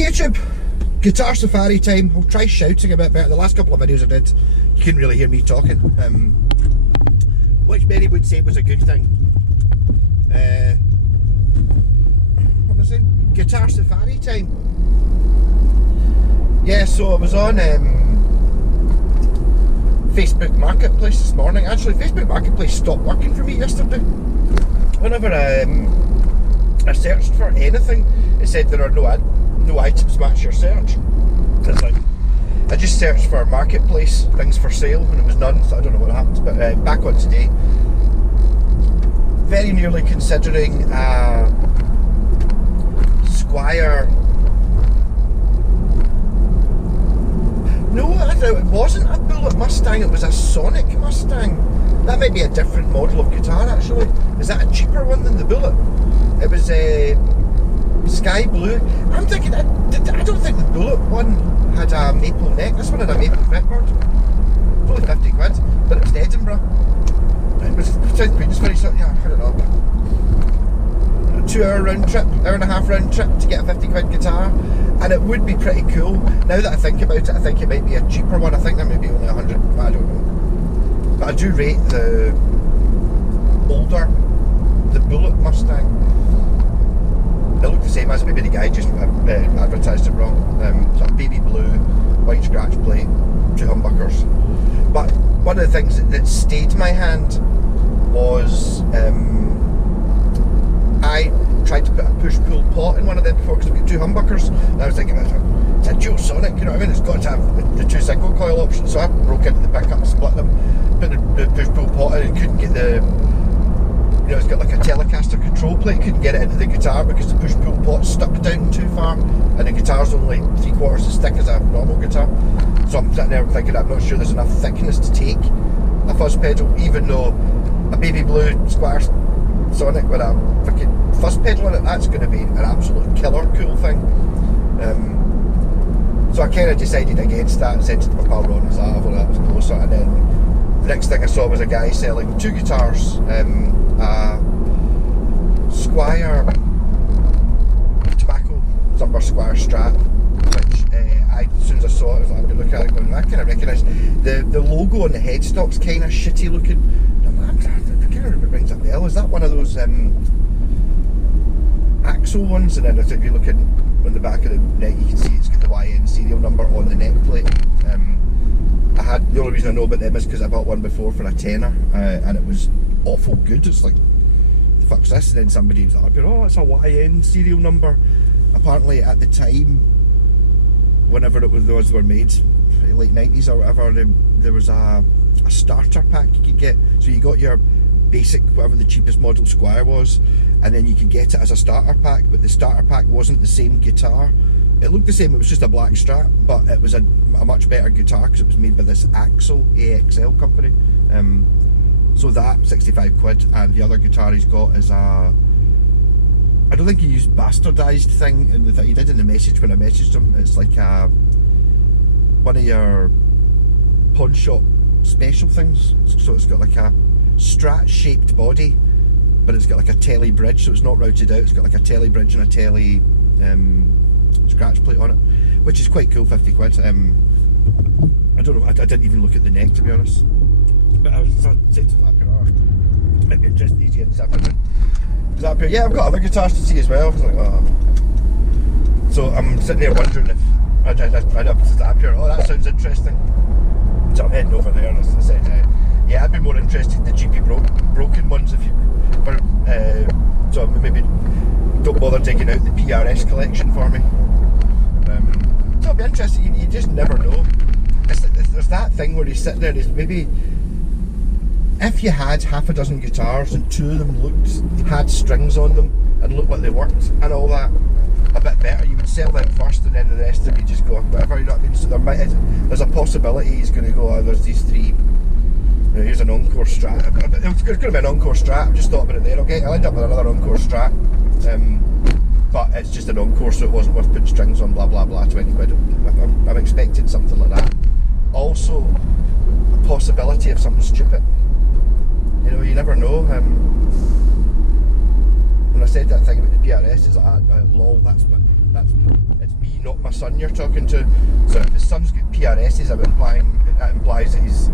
Hey YouTube, Guitar Safari time. I'll try shouting a bit better. The last couple of videos I did, you couldn't really hear me talking, which many would say was a good thing. What was I saying? Guitar Safari time. Yeah, so I was on Facebook Marketplace this morning. Actually, Facebook Marketplace stopped working for me yesterday. Whenever I searched for anything, it said there are no items match your search. It's like, I just searched for Marketplace, things for sale, and it was none, so I don't know what happened. But back on today, very nearly considering Squier. No, it wasn't a Bullet Mustang, it was a Sonic Mustang. That might be a different model of guitar actually. Is that a cheaper one than the Bullet? It was sky blue. I'm thinking, I don't think the Bullet one had a maple neck. This one had a maple fretboard. Probably 50 quid, but it was to Edinburgh. It was South Queensbury, so yeah, I don't know. A 2 hour round trip, hour and a half round trip to get a 50 quid guitar. And it would be pretty cool. Now that I think about it, I think it might be a cheaper one. I think that might be only 100, I don't know. But I do rate the Bullet Mustang. It looked the same as, maybe the guy just advertised it wrong. So baby blue, white scratch plate, 2 humbuckers. But one of the things that stayed my hand was I tried to put a push-pull pot in one of them before because I've got 2 humbuckers. And I was thinking, it's a dual Sonic, you know what I mean? It's got to have the 2 single coil options. So I broke into the pickup, split them, put the push-pull pot in and couldn't get the... You know, it's got like a Telecaster control plate, couldn't get it into the guitar because the push-pull pot's stuck down too far and the guitar's only 3/4 as thick as a normal guitar. So I'm sitting there thinking I'm not sure there's enough thickness to take a fuzz pedal, even though a baby blue Squier Sonic with a freaking fuzz pedal in it, that's going to be an absolute killer cool thing. So I kind of decided against that and said to my pal Ron, that was closer, and then the next thing I saw was a guy selling 2 guitars, Squier Tobacco Zumber Squier Strat, which as soon as I saw it, I've been looking at it going, I kind of recognise the logo on the headstock's kind of shitty looking. I can't remember if it rings a bell. Is that one of those Axel ones? And then if you look on the back of the neck, you can see it's got the YN serial number on the neck plate. The only reason I know about them is because I bought one before for a tenner, and it was awful good. It's like, the fuck's this? And then somebody was like, oh, it's a YN serial number. Apparently at the time, whenever those were made, late 90s or whatever, there was a starter pack you could get. So you got your basic, whatever the cheapest model Squier was, and then you could get it as a starter pack, but the starter pack wasn't the same guitar. It looked the same, it was just a black Strat, but it was a much better guitar because it was made by this Axel AXL company. So that, 65 quid, and the other guitar he's got is a... I don't think he used bastardized thing, and the thing he did in the message when I messaged him, it's like one of your pawn shop special things. So it's got like a Strat shaped body, but it's got like a telly bridge, so it's not routed out. It's got like a telly bridge and a telly scratch plate on it, which is quite cool. 50 quid. I don't know, I didn't even look at the neck, to be honest, but I was saying to that, it might be interesting easy this afternoon. Yeah, I've got other guitars to see as well. Like, oh. So I'm sitting there wondering if I'd up to that here. Oh, that sounds interesting. So I'm heading over there, and as I said, yeah, I'd be more interested in the GP broken ones if you. So maybe don't bother digging out the PRS collection for me. So it'll be interesting. You just never know. There's that thing where you sit there. Is maybe if you had half a dozen guitars and 2 of them had strings on them and looked like they worked and all that, a bit better, you would sell them first and then the rest of them you just go whatever, you know what I mean? So there's a possibility he's going to go, oh, there's these 3. Here's an Encore Strat. It's going to be an Encore Strat. I've just thought about it there. I'll end up with another Encore Strat, but it's just an Encore, so it wasn't worth putting strings on. Blah blah blah. 20 quid. I'm expecting something like that. Also, a possibility of something stupid. You know, you never know. when I said that thing about the PRS, it's like, lol, it's me, not my son you're talking to. So if his son's got PRSs, that implies that he's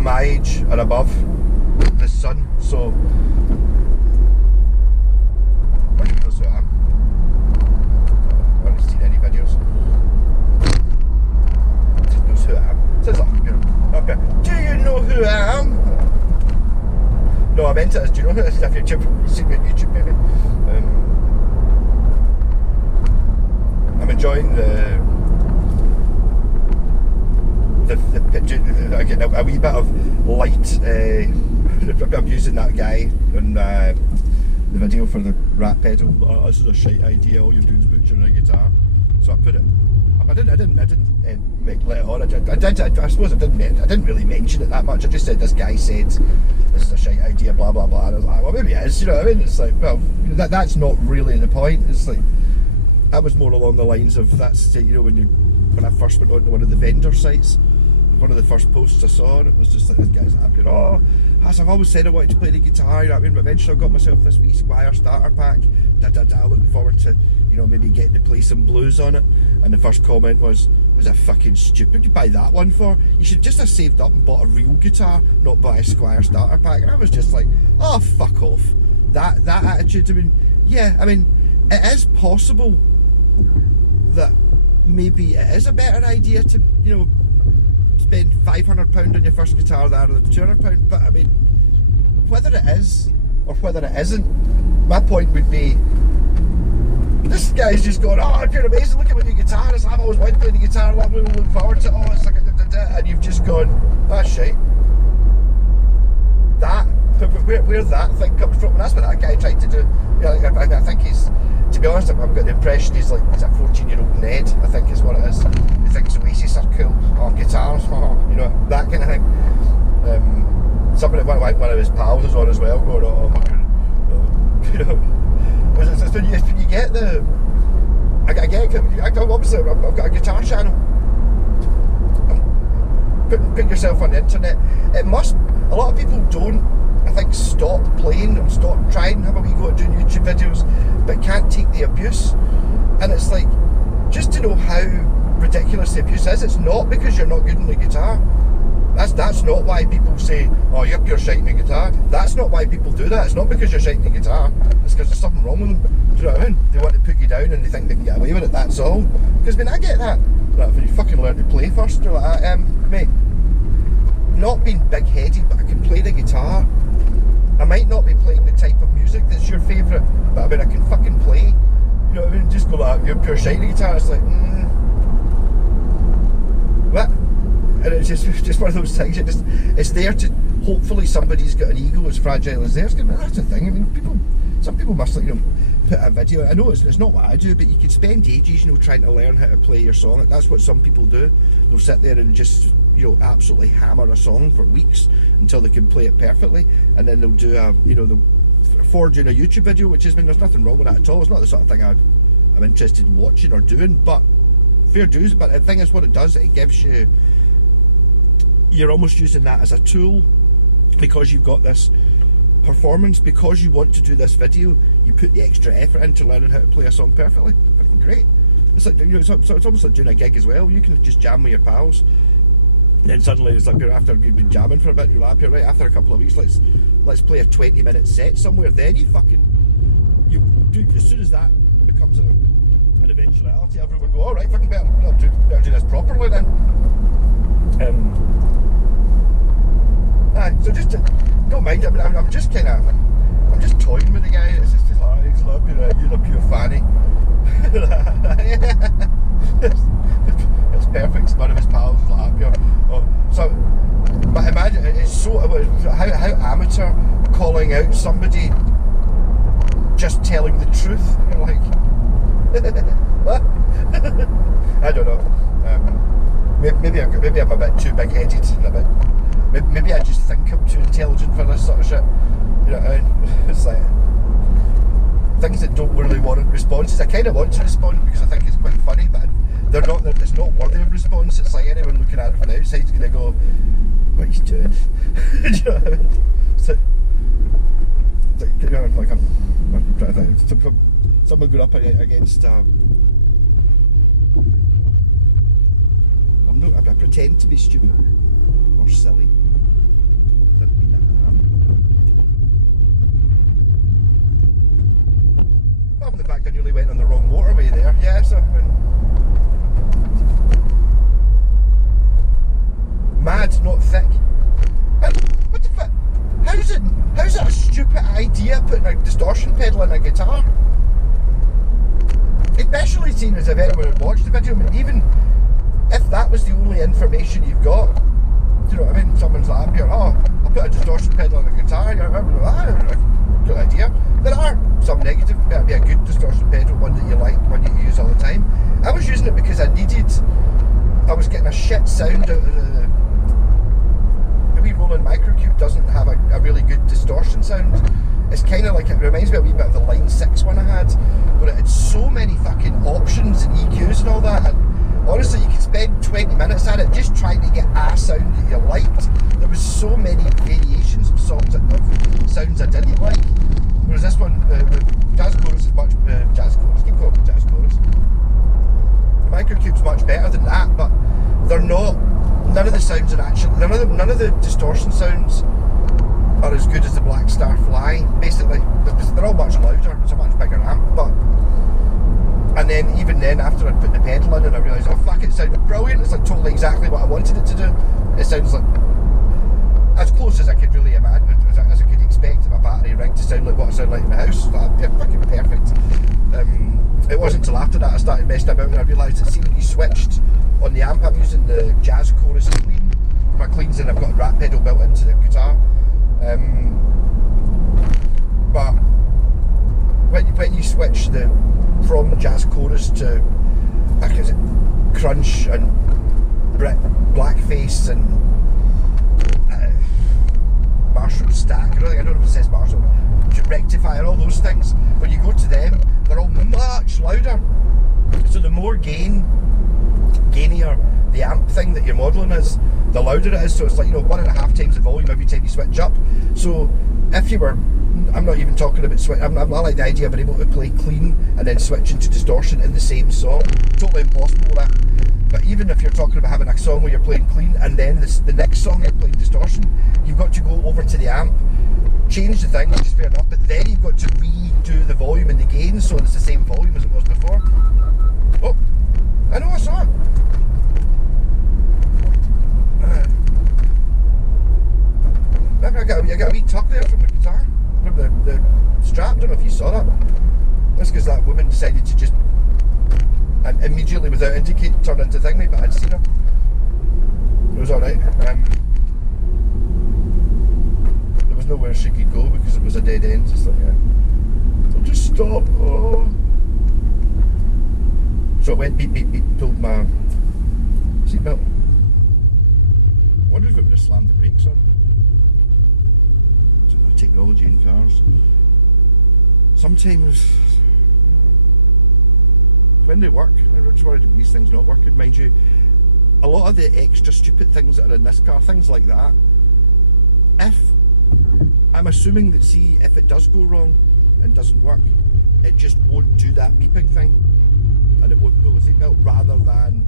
my age or above the son. So I wonder if he knows who I am. I haven't seen any videos. He knows who I am. Says that. Okay. Do you know who I am? No, I meant it as, do you know who it is? If you've seen me on YouTube, maybe. I'm enjoying I get a wee bit of light. I'm using that guy on the video for the rat pedal. Oh, this is a shite idea. All you're doing is butchering a guitar. So I put it. I didn't let it on. I suppose I didn't really mention it that much. I just said this guy said this is a shite idea, blah blah blah. And I was like, well, maybe it is. You know what I mean? It's like, well, that's not really the point. It's like, that was more along the lines of, that's, you know, when I first went onto one of the vendor sites, one of the first posts I saw, and it was just like, this guy's like, oh, as I've always said, I wanted to play the guitar, you know what I mean? But eventually I got myself this wee Squire starter pack, looking forward to, you know, maybe getting to play some blues on it. And the first comment was that fucking stupid, you buy that one for? You should just have saved up and bought a real guitar, not buy a Squire starter pack. And I was just like, oh, fuck off. That attitude, I mean, yeah, I mean, it is possible that maybe it is a better idea to, you know, spend £500 on your first guitar rather than £200, but I mean, whether it is or whether it isn't, my point would be, this guy's just going, oh, you're amazing, look at my new guitar, I've always wanted to play the guitar, I'm really looking forward to it, oh, it's like and you've just gone, that's shite. That, where that thing comes from, and that's what that guy tried to do. You know, I think he's, to be honest, I've got the impression he's a 14-year-old Ned, I think is what it is. He thinks Oasis are cool, on guitars, you know, that kind of thing. Somebody, one of his pals was on as well, going, oh, fucking, you know, it's when you get the, I've got a guitar channel. Put yourself on the internet. It must, a lot of people don't, I think, stop playing and stop trying, have a wee go at doing YouTube videos, but can't take the abuse. And it's like, just to know how ridiculous the abuse is, it's not because you're not good on the guitar. That's not why people say, oh, you're pure shite in the guitar. That's not why people do that. It's not because you're shite in the guitar. It's because there's something wrong with them. Do you know what I mean? They want to put you down and they think they can get away with it, that's all. Because, I mean, I get that. Like, when you fucking learn to play first, you're like, mate, not being big-headed, but I can play the guitar. I might not be playing the type of music that's your favourite, but I mean, I can fucking play. You know what I mean? Just go like, you're pure shite in the guitar. It's like, what? And it's just one of those things. It's there to, hopefully somebody's got an ego as fragile as theirs. That's the thing. I mean, some people must, like, you know, put a video. I know it's not what I do, but you could spend ages, you know, trying to learn how to play your song. That's what some people do. They'll sit there and just, you know, absolutely hammer a song for weeks until they can play it perfectly, and then they'll do a, you know, they'll forge in a YouTube video, which is, I mean, there's nothing wrong with that at all. It's not the sort of thing I'm interested in watching or doing, but fair dues. But the thing is, what it does, it gives you, you're almost using that as a tool, because you've got this performance, because you want to do this video, you put the extra effort into learning how to play a song perfectly. Fucking great. It's like, you know, it's almost like doing a gig as well. You can just jam with your pals, and then suddenly it's like, after you've been jamming for a bit, you're like, right, after a couple of weeks, let's play a 20-minute set somewhere. Then you do, as soon as that becomes an eventuality, everyone go, all right, fucking better do this properly then. So just don't mind. I mean, I'm just kind of, I'm just toying with the guy. It's just like, he's like, you're a pure fanny. It's perfect. One of his pals is like, so, but imagine, it's so, how amateur calling out somebody just telling the truth. You're like, what? I don't know. Maybe I'm a bit too big-headed, maybe I just think I'm too intelligent for this sort of shit. You know what I mean? It's like things that don't really warrant responses. I kind of want to respond because I think it's quite funny, but they're not. It's not worthy of response. It's like anyone looking at it from the outside is going to go, "What are you doing?" Do you know what I mean? So, you know, like I'm trying to think. Someone grew up against. I pretend to be stupid or silly. Didn't mean that I am. Apart from the fact I nearly went on the wrong motorway there. Yeah, so mad, not thick. And what the fuck? How's it a stupid idea putting a distortion pedal in a guitar? Especially seeing as if anyone had watched the video. I mean, even if that was the only information you've got, do you know what I mean? Someone's like, I'll put a distortion pedal on a guitar. You're like, good idea. There are some negatives. It better be a good distortion pedal, one that you like, one that you use all the time. I was using it because I was getting a shit sound out of the wee Roland Microcube. Doesn't have a really good distortion sound. It's kind of like, it reminds me a wee bit of the Line 6 one I had, where it had so many fucking options and EQs and all that, and honestly you could spend 20 minutes at it just trying to get a sound that you liked. There was so many variations of sounds I didn't like, whereas this one, the Jazz Chorus is much, Jazz Chorus, keep calling it Jazz Chorus. The Microcube's much better than that, but they're not, none of the sounds are actually, none of the distortion sounds are as good as the Black Star Fly, basically. They're all much louder, it's a much bigger amp, and then even then, after I put the pedal in and I realised, oh fuck, it sounded brilliant, it's like totally exactly what I wanted it to do. It sounds like, as close as I could really imagine, as I could expect of a battery rig to sound like what it sounded like in the house. Fucking perfect. It wasn't until after that I started messing about and I realised that, see, when you switched on the amp, I'm using the Jazz Chorus clean. My cleans in, I've got a rat pedal built into the guitar. But when you switch from Jazz Chorus to, like, is it Crunch and Blackface and Marshall Stack, I don't know if it says Marshall, Rectifier, all those things, when you go to them, they're all much louder. So the more gainier the amp thing that you're modelling is, the louder it is. So it's like, 1.5 times the volume every time you switch up. So if you were, I'm not even talking about switch, I like the idea of being able to play clean and then switching to distortion in the same song. Totally impossible with that. But even if you're talking about having a song where you're playing clean and then the next song you're playing distortion, you've got to go over to the amp, change the thing, which is fair enough, but then you've got to redo the volume and the gain so it's the same volume as it was before. Oh, I know, I saw it. I got a wee tuck there from the guitar, from the strap. I don't know if you saw that. That's because that woman decided to just, and immediately without indicating, turn into thingy, but I'd seen her. It was alright. There was nowhere she could go because it was a dead end. It's like, don't just stop. Oh. So I went beep beep beep, pulled my seatbelt. I wonder if it would have slammed the brakes on. Technology in cars. Sometimes when they work, I'm just worried about these things not working. Mind you, a lot of the extra stupid things that are in this car, things like that, if I'm assuming that, see, if it does go wrong and doesn't work, it just won't do that beeping thing and it won't pull the seatbelt, rather than,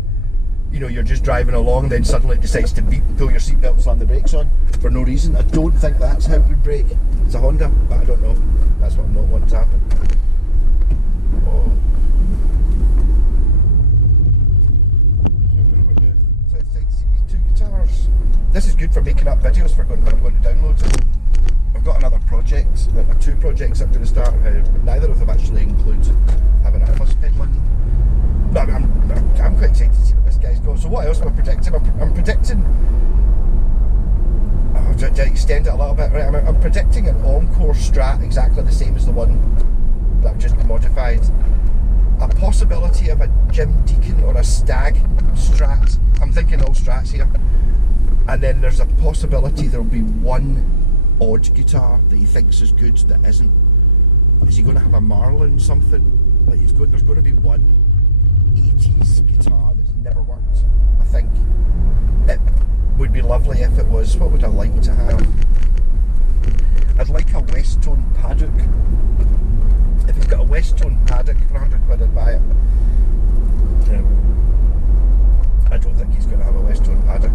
you're just driving along, then suddenly it decides to beep, pull your seatbelt and slam the brakes on for no reason. I don't think that's how it would brake. It's a Honda, but I don't know. That's what I'm not wanting to happen. Oh. Two guitars. This is good for making up videos for when I'm going to download it. I've got another project, two projects I'm going to start. Neither of them actually include having a Atmos pedal in. No, I'm quite excited to see what this guy's got. So what else am I predicting? I'm predicting, to extend it a little bit, right? I'm predicting an Encore Strat exactly the same as the one that I've just modified. A possibility of a Jim Deacon or a Stag Strat. I'm thinking all Strats here. And then there's a possibility there'll be one odd guitar that he thinks is good that isn't. Is he going to have a Marlin something? Like there's going to be one 80s guitar that's never worked. I think it would be lovely if it was. What would I like to have? I'd like a West Tone Paddock. If he's got a Westone paddock for 100 quid, I'd buy it. I don't think he's going to have a Westone paddock,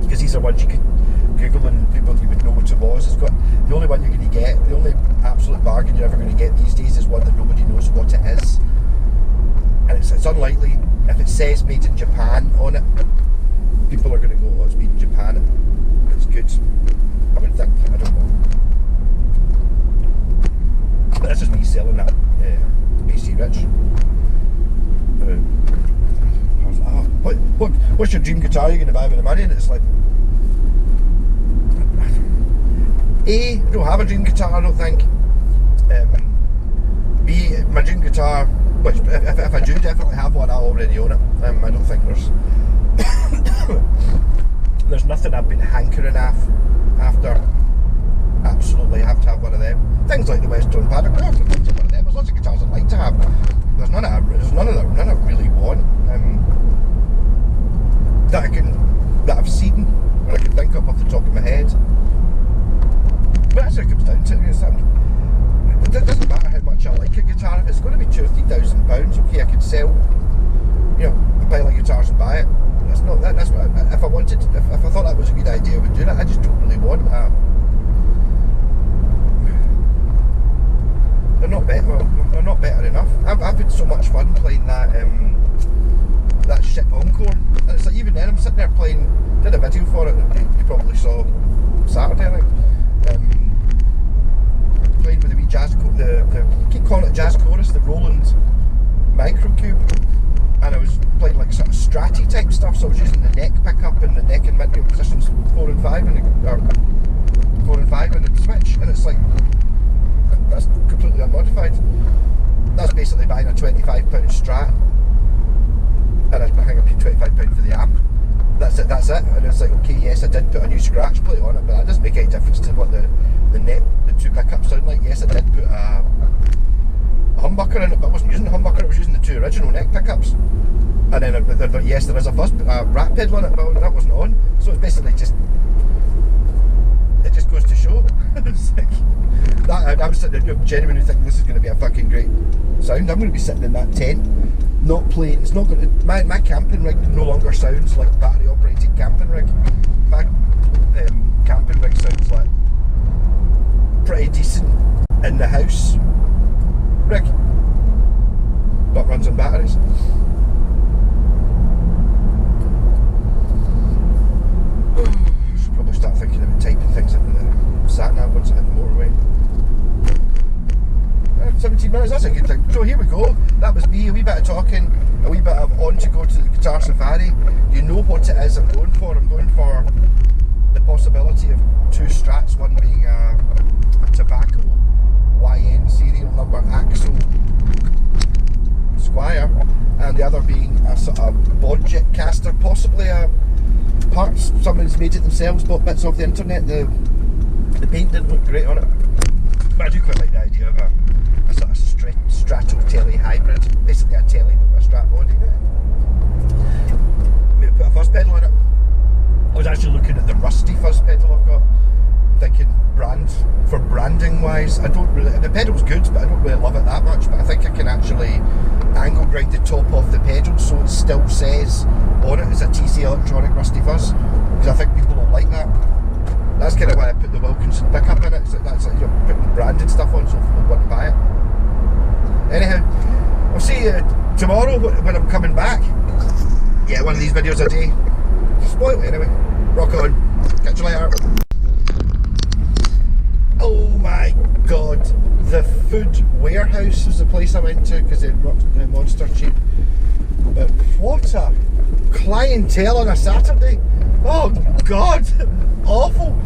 because these are ones you could Google and people you would know what it was. It's got the only one you're going to get, the only absolute bargain you're ever going to get these days is one that nobody knows what it is, and it's unlikely. If it says made in Japan on it, people are going to go, oh, it's made in Japan, it's good. I would think, I don't know. But this is me selling that BC Rich. What's your dream guitar you're going to buy with the money? And it's like, A, I don't have a dream guitar, I don't think. B, my dream guitar, which if I do definitely have one, I already own it. I don't think there's nothing I've been hankering after. Absolutely have to have one of them. Things like the Westone paddock, I have to have one of them. There's lots of guitars I'd like to have. There's none I really want. That I've seen, or I can think of off the top of my head. But that's what it comes down to. It doesn't matter how much I like a guitar. If it's going to be £2,000 or £3,000, okay, I could sell, a pile of guitars and buy it. That's not that. That's what if I wanted. If I thought that was a good idea, I would do that. I just don't really want that. They're not better. Well, they're not better enough. I've had so much fun playing that shit Encore, and it's like even then I'm sitting there playing. Did a video for it. You probably saw Saturday, I think. Playing with the wee jazz. I keep calling it jazz chorus. The Roland Microcube, and I was playing like sort of Stratty type stuff. So I was using the neck pickup and the neck and mid positions 4 and 5 and the switch, and it's like. That's completely unmodified. That's basically buying a £25 Strat, and I think I paid £25 for the amp. That's it. And it's like, okay, yes, I did put a new scratch plate on it, but that doesn't make any difference to what the two pickups sound like. Yes, I did put a humbucker in it, but I wasn't using the humbucker. I was using the two original neck pickups. And then yes, there is a rat pedal on it, but that wasn't on. So it's basically just. It just goes to show. It's like, I was sitting there genuinely thinking this is going to be a fucking great sound. I'm going to be sitting in that tent, not playing. It's not going to. My camping rig no longer sounds like battery operated camping rig. My camping rig sounds like pretty decent in the house rig, but runs on batteries. Should probably start thinking about typing things into the sat nav once I hit the motorway. 17 minutes, that's a good thing. So here we go. That was me, a wee bit of talking, a wee bit of on to go to the Guitar Safari. You know what it is I'm going for. I'm going for the possibility of two Strats, one being a Tobacco YN serial number Axel Squire, and the other being a sort of Bodjet caster, possibly a parts, somebody's made it themselves, bought bits off the internet. The paint didn't look great on it, but I do quite like the idea of a sort of Strato Telly hybrid, basically a Telly with a Strat body. Maybe put a fuzz pedal on it. I was actually looking at the Rusty fuzz pedal I've got, thinking branding wise, I don't really, the pedal's good, but I don't really love it that much. But I think I can actually angle grind the top off the pedal so it still says on it as a TC Electronic Rusty fuzz, because I think people will like that. That's kind of why I put the Wilkinson pickup in it. So that's like, you're putting branded stuff on so people want to buy it. Anyhow, I'll see you tomorrow when I'm coming back. Yeah, one of these videos a day. Spoil it anyway. Rock on. Catch you later. Oh my god. The Food Warehouse was the place I went to because they rocked the Monster cheap. But what a clientele on a Saturday. Oh god. Awful.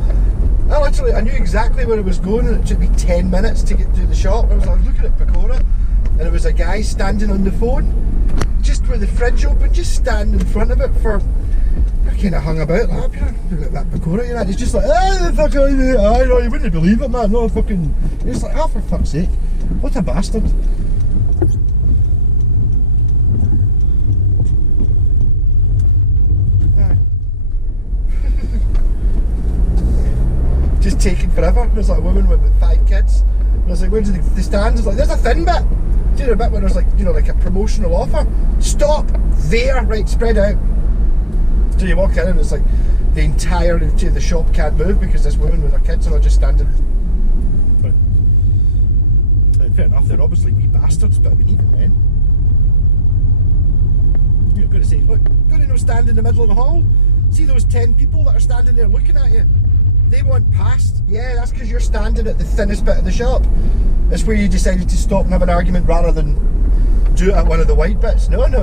I knew exactly where it was going, and it took me 10 minutes to get to the shop. I was looking at Pecora, and there was a guy standing on the phone just where the fridge opened, just standing in front of it for. I kind of hung about like, look at that Pecora, you know. He's just like, the fuck are you? No, you wouldn't believe it, man. No fucking. It's like, for fuck's sake, what a bastard. Just taking forever. There's like a woman with 5 kids I was like, where do they stand? It's like, there's a thin bit. Do you know the bit where there's like, you know, like a promotional offer? Stop there, right, spread out. So you walk in and it's like the entirety of the shop can't move because this woman with her kids are all just standing. But fair enough, they're obviously wee bastards, but we need it, man. You're going to say, look, don't you know, stand in the middle of the hall? See those 10 people that are standing there looking at you? They want past. Yeah, that's because you're standing at the thinnest bit of the shop. That's where you decided to stop and have an argument rather than do it at one of the wide bits. No. Fucking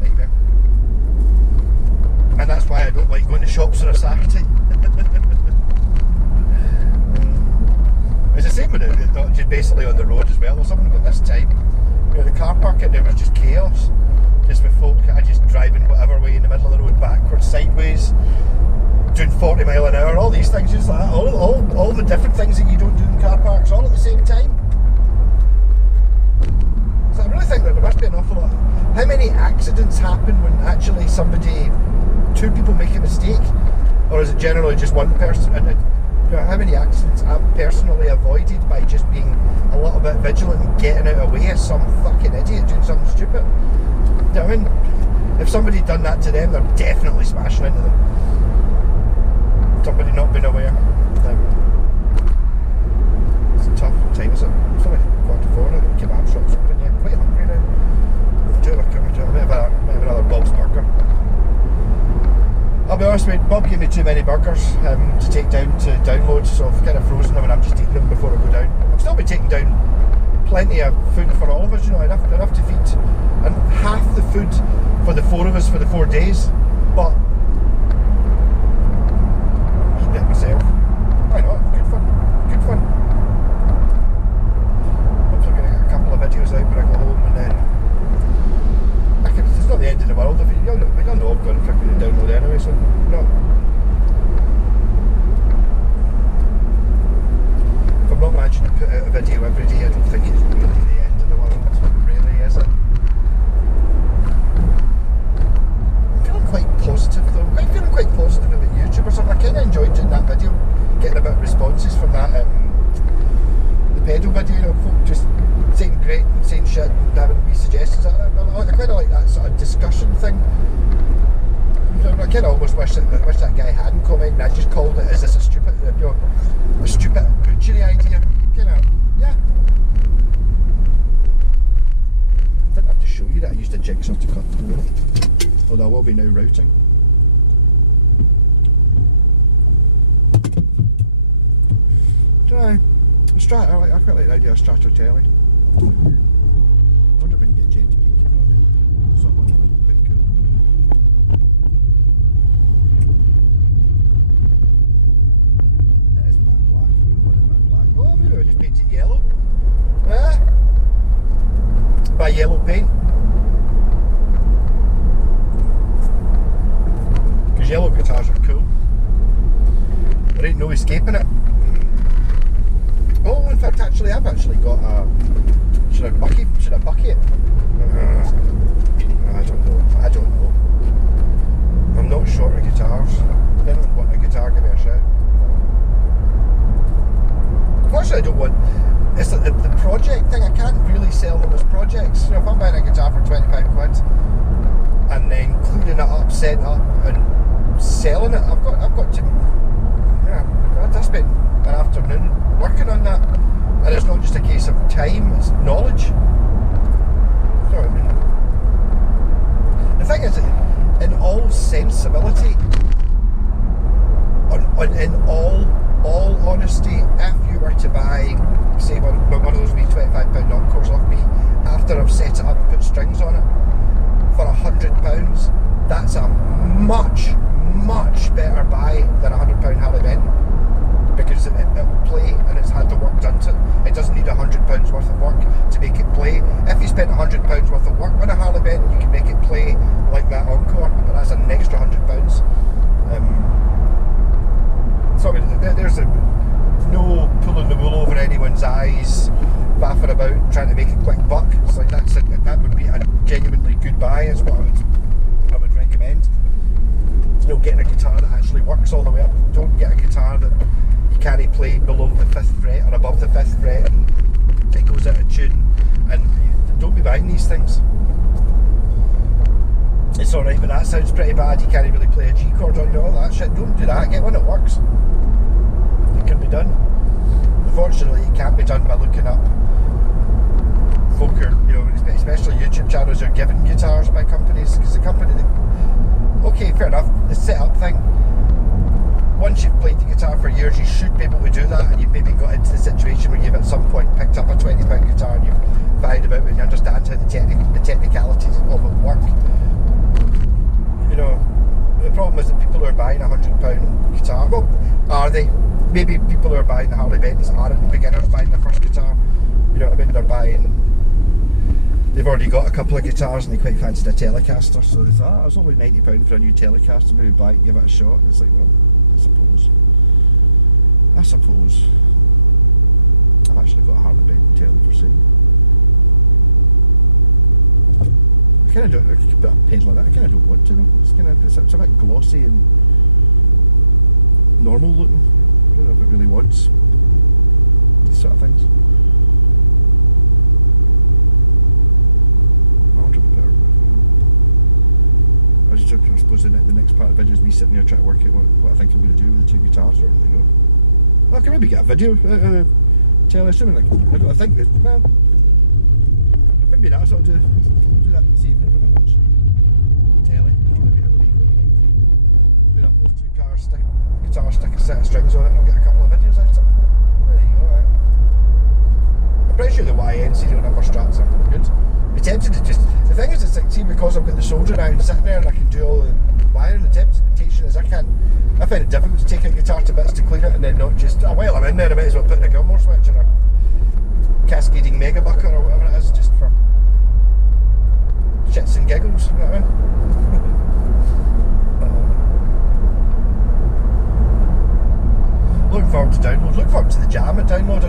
nightmare. And that's why I don't like going to shops on a Saturday. It's the same with it, just basically on the road as well or something, but this time, you know, the car park in there was just chaos. Just with folk just driving whatever way in the middle of the road, backwards, sideways, doing 40 mile an hour, all these things, just like that, all the different things that you don't do in car parks, all at the same time. So I really think that there must be an awful lot. How many accidents happen when actually two people make a mistake? Or is it generally just one person? And you know, how many accidents I've personally avoided by just being a little bit vigilant and getting out of the way of some fucking idiot doing something stupid? You know what I mean? If somebody had done that to them, they're definitely smashing into them. Somebody not being aware. It's a tough time, is it? It's only 4:44 now, the kebab shop's open, yeah. Quite hungry now. I might have another Bob's burger. I'll be honest with you, Bob gave me too many burgers to take down to download, so I've kind of frozen them and I'm just eating them before I go down. I'll still be taking down plenty of food for all of us, you know, enough to feed and half the food for the 4 of us for the 4 days, but eating it myself, why not? Good fun. Hopefully I'm going to get a couple of videos out when I go home, and then it's not the end of the world. If you'll know I've got it freaking download anyway, so no. If I'm not managing to put out a video every day, I don't think it's really the end of the world. Really, is it? I'm feeling quite positive though. I'm feeling quite positive about YouTube or something. I kind of enjoyed doing that video, getting a bit of responses from that, the pedal video, you know, folk just saying great, saying shit, and having wee suggestions. I kind of like that sort of discussion thing. You know, I kind of almost wish that guy hadn't commented and I just called it, is this a stupid butchery idea? Kind of, yeah. I didn't have to show you that I used a jigsaw to cut the wool, although I will be now routing. I quite like the idea of Strato Telly. I wonder if we can get Jen to beat it for me. Something like that would be quite cool. That is matte black. I wouldn't want it matte black. Oh, maybe we'll just paint it yellow. Buy yellow paint. Because yellow guitars are cool. There ain't no escaping it. Oh, in fact, actually, I've actually got a... Should I bucky it? I don't know. I'm not short of guitars. If anyone want a guitar, give me a shout. Unfortunately, I don't want... It's like the project thing, I can't really sell them as projects. You know, if I'm buying a guitar for 25 quid and then cleaning it up, setting it up and selling it, I've got to... Yeah, I spent an afternoon working on that, and it's not just a case of time, it's knowledge. So, I mean, the thing is, in all sensibility, in all honesty, if you were to buy, say, one of those wee £25 encores off me, after I've set it up and put strings on it, for £100, that's a much better buy than a £100 Harley Benton. Because it will play and it's had the work done to it. It doesn't need £100 worth of work to make it play. If you spent £100 worth of work on a Harley Benton, you can make it play like that Encore, but that's an extra £100. So I mean, there's no pulling the wool over anyone's eyes, faffing about trying to make a quick buck. It's like that would be a genuinely good buy. Is what I would recommend. You know, getting a guitar that actually works all the way up. Don't get a guitar that you can't play below the 5th fret or above the 5th fret and it goes out of tune. And don't be buying these things. It's alright, but that sounds pretty bad. You can't really play a G chord on all that shit. Don't do that. Get one that works. It can be done. Unfortunately, it can't be done by looking up folk who, especially YouTube channels are given guitars by companies, because the company, okay, fair enough, the setup thing, once you've played the guitar for years, you should be able to do that, and you've maybe got into the situation where you've at some point picked up a £20 guitar and you've found about it and you understand how the technicalities of it work. The problem is that people who are buying a £100 guitar, well, are they? Maybe people who are buying the Harley Benz aren't beginners buying their first guitar. You know what I mean? They've already got a couple of guitars and they quite fancied a Telecaster, so they thought, it's only £90 for a new Telecaster, maybe buy it, give it a shot. It's like, well, I suppose. I've actually got a Harley Benz Tele for sale. I kind of don't, I could put a pedal on it, I kind of don't want to though. It's a bit glossy and normal looking. I don't know if it really wants these sort of things. I suppose the next part of the video is me sitting there trying to work out what I think I'm going to do with the two guitars. I don't really know. Well, I can maybe get a video telling us something like, I think that, well, maybe that's what I'll do. I'll do that this evening when I watch telly. Or maybe have a wee go at put up those two guitar stick a set of strings on it and I'll get a couple of videos out of it. There you go, right. I'm pretty sure the YN serial number strats are good. I'm tempted to just, the thing is, it's like, see, because I've got the solder now and sitting there and I can do all the wiring, the temptation is I find it difficult to take a guitar to bits to clean it and then not just, while I'm in there I might as well put in a Gilmore switch or a cascading mega bucket or whatever it is, just for shits and giggles, you know what I mean? Looking forward to download, looking forward to the jam at download.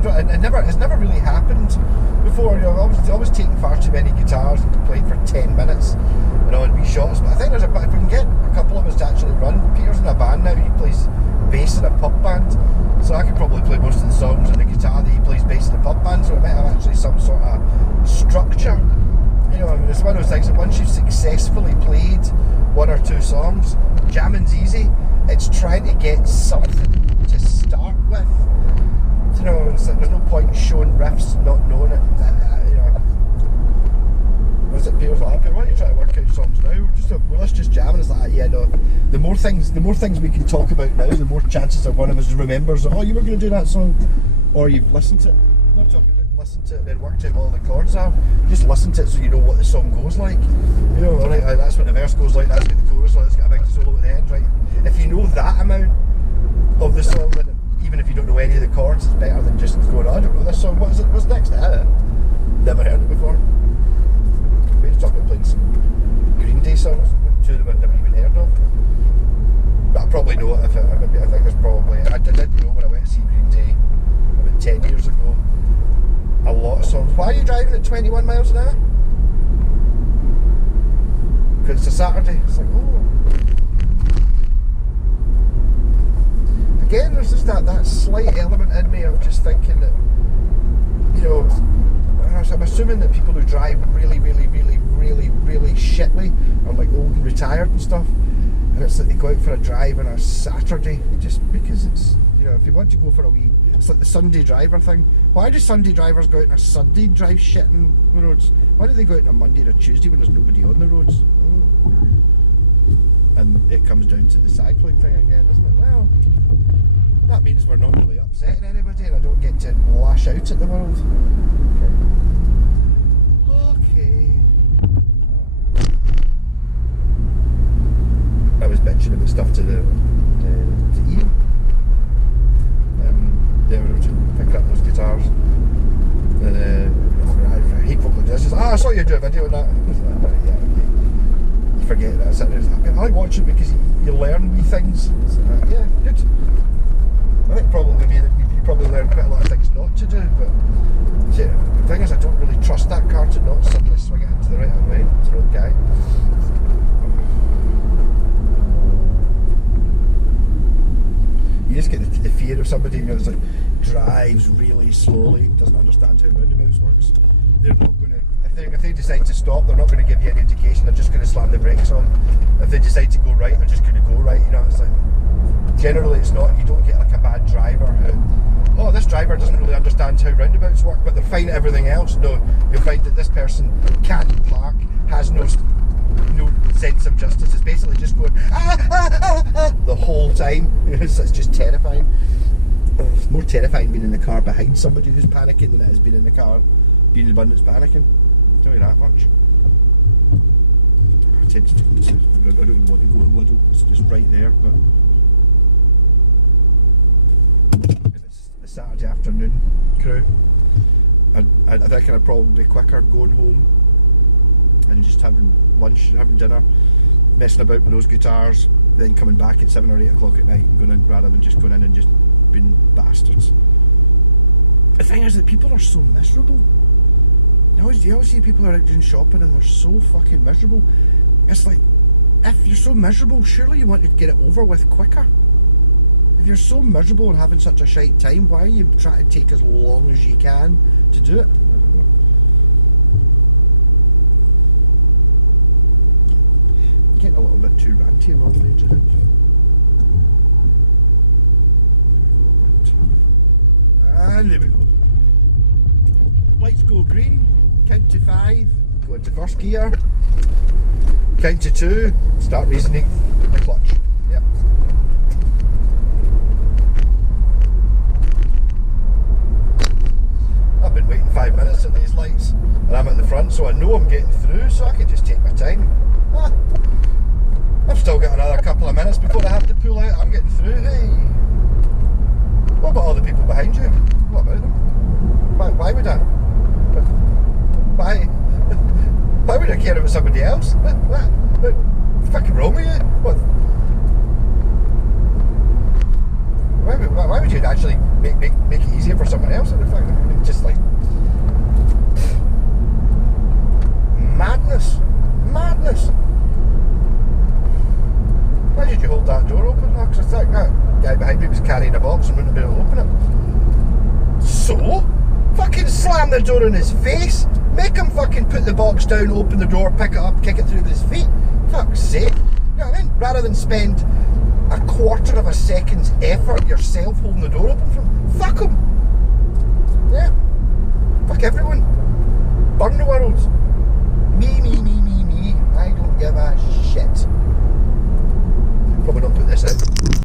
It's never really happened before. I've always taken far too many guitars and played for 10 minutes and on wee shots, but I think if we can get a couple of us to actually run. Peter's in a band now, he plays bass in a pub band, so I could probably play most of the songs on the guitar that he plays bass in a pub band, so it might have actually some sort of structure. It's one of those things that once you've successfully played one or two songs, jamming's easy. It's trying to get something to start with. It's like there's no point in showing riffs, not knowing it. Was it Peter's like, why don't you try to work out songs now? Let's just jam, and it's like, yeah, no. The more things we can talk about now, the more chances that one of us remembers, oh, you were going to do that song, or you've listened to it. I'm not talking about listen to it and then worked out what all the chords are. Just listen to it so you know what the song goes like. Right, that's what the verse goes like, that's what the chorus like, it's got a big solo at the end, right? If you know that amount of the song, then even if you don't know any of the chords, it's better than just going, I don't know this song, what's next to it? Never heard it before. We were talking about playing some Green Day songs, two of them I'd never even heard of. But I probably know it I think there's probably, I didn't know when I went to see Green Day about 10 years ago, a lot of songs. Why are you driving at 21 miles an hour? Because it's a Saturday. It's like, oh. Again, there's just that slight element in me of just thinking that, I'm assuming that people who drive really, really, really, really, really shitly are like old and retired and stuff, and it's like they go out for a drive on a Saturday just because it's, if you want to go for a wee, it's like the Sunday driver thing. Why do Sunday drivers go out on a Sunday and drive shit on the roads? Why don't they go out on a Monday or Tuesday when there's nobody on the roads? And it comes down to the cycling thing again, isn't it? Well, that means we're not really upsetting anybody and I don't get to lash out at the world. Okay. I was bitching about stuff to Ian. They were picking up those guitars. And I hate vocal just I saw you do a video on that. Yeah, okay. You forget that. I like watching it because you learn wee things. Yeah, good. I think probably me that you probably learn quite a lot of things not to do, but the thing is I don't really trust that car to not suddenly swing it into the right hand lane. It's an old guy. You just get the fear with somebody, you know, that's like drives really slowly, doesn't understand how roundabouts works, they're not going to, if they decide to stop, they're not going to give you any indication, they're just going to slam the brakes on. If they decide to go right, they're just going to go right, you know. It's like, generally it's not, you don't get like a bad driver who, oh, this driver doesn't really understand how roundabouts work, but they're fine at everything else. No, you'll find that this person can't park, has no sense of justice, is basically just going the whole time. It's just terrifying. It's more terrifying being in the car behind somebody who's panicking than it is being in the car being the one that's panicking. I'll tell you that much. I don't even want to go to Lidl, it's just right there, but if it's a Saturday afternoon crew, I think I'd probably be quicker going home and just having lunch and having dinner, messing about with those guitars, then coming back at 7 or 8 o'clock at night and going in, rather than just going in and just being bastards. The thing is that people are so miserable. You always see people are out doing shopping and they're so fucking miserable. It's like, if you're so miserable, surely you want to get it over with quicker. If you're so miserable and having such a shite time, why are you trying to take as long as you can to do it? I don't know. I'm getting a little bit too ranty and all the way, do you think? And there we go. Lights go green, count to 5, go into first gear, count to 2, start raising the clutch. Yep. I've been waiting 5 minutes at these lights and I'm at the front, so I know I'm getting through, so I can just take my time. I've still got another couple of minutes before I have to pull out. I'm getting through. Hey, what about all the people behind you? What about them? Why would I? Why would I care about somebody else? What's fucking wrong with you? What? Why would you actually make it easier for someone else? Just like madness. Why did you hold that door open? Because I thought that guy behind me was carrying a box and wouldn't have been able to open it. So? Fucking slam the door in his face. Make him fucking put the box down, open the door, pick it up, kick it through with his feet. Fuck's sake. You know what I mean? Rather than spend a quarter of a second's effort yourself holding